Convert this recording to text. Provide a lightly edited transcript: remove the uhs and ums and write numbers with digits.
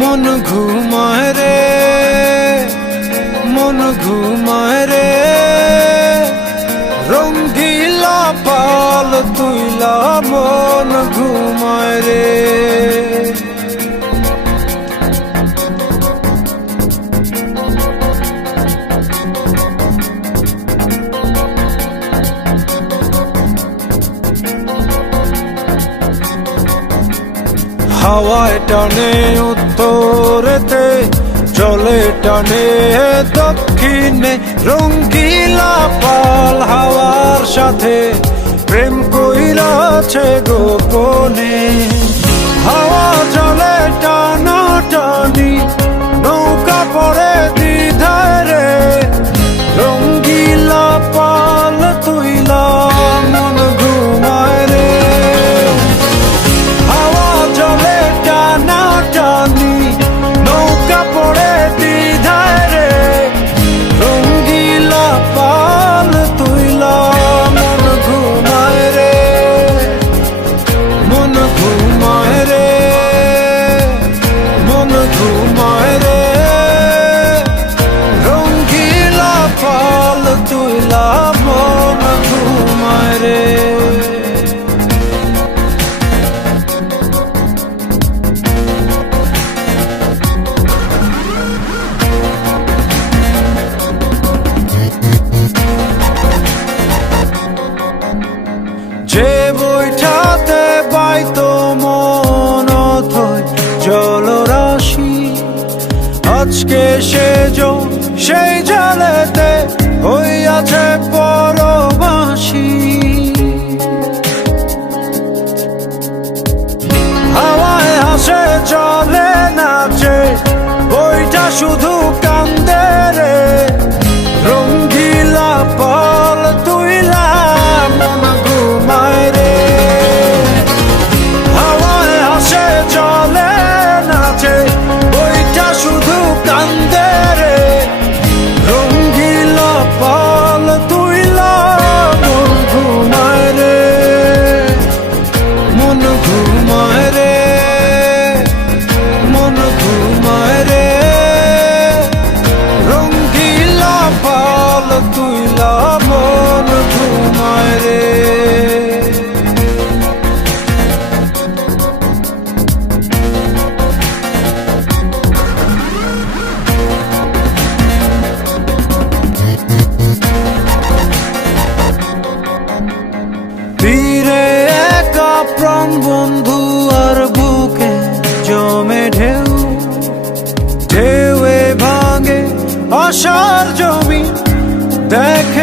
মন ঘুমায় রে, মন ঘুমায় রে, রঙ্গিলা পাল তুইলা মন ঘুমায় রে। হাওয়ায় টানে উত্তরেতে, জলে টানে দক্ষিণে, রঙ্গিলা পাল হাওয়ার সাথে প্রেম কইরাছে গোপনে। হাওয়া চলে টানা টানি, নৌকা পড়ে দ্বিধায় রে, রঙ্গিলা পাল তুইলা মন ঘুমায় রে। হাওয়া চলে টানা টানি, নৌকা পড়ে দ্বিধায় রে, রঙ্গিলা পাল তুইলা মন ঘুমায় রে, মন ঘুমায় রে, মন ঘুমায় রে, রঙ্গিলা পাল তুইলা মন ঘুমায় রে। যে বইটাতে বাইতো মন অথই জলরাশি, আজকে সেই জলেতে হইয়াছে পরবাসী। হাওয়ায় হাসে চলে নাচে, বইটা শুধু কান্দে রে, রঙ্গিলা পাল তুইলা মন ঘুমায় রে। হাওয়ায় হাসে চলে নাচে, বইটা শুধু কান্দে রে, রঙ্গিলা পাল তুইলা মন ঘুমায় রে, মন ঘুমায় রে, মন ঘুমায় রে, রঙ্গিলা পাল তুইলা মন ঘুমায় রে। তীরে একা প্রাণ বন্ধু আর বুকে জমে ঢেউ, ঢেউয়ে ভাঙে আশার জমি, দেখে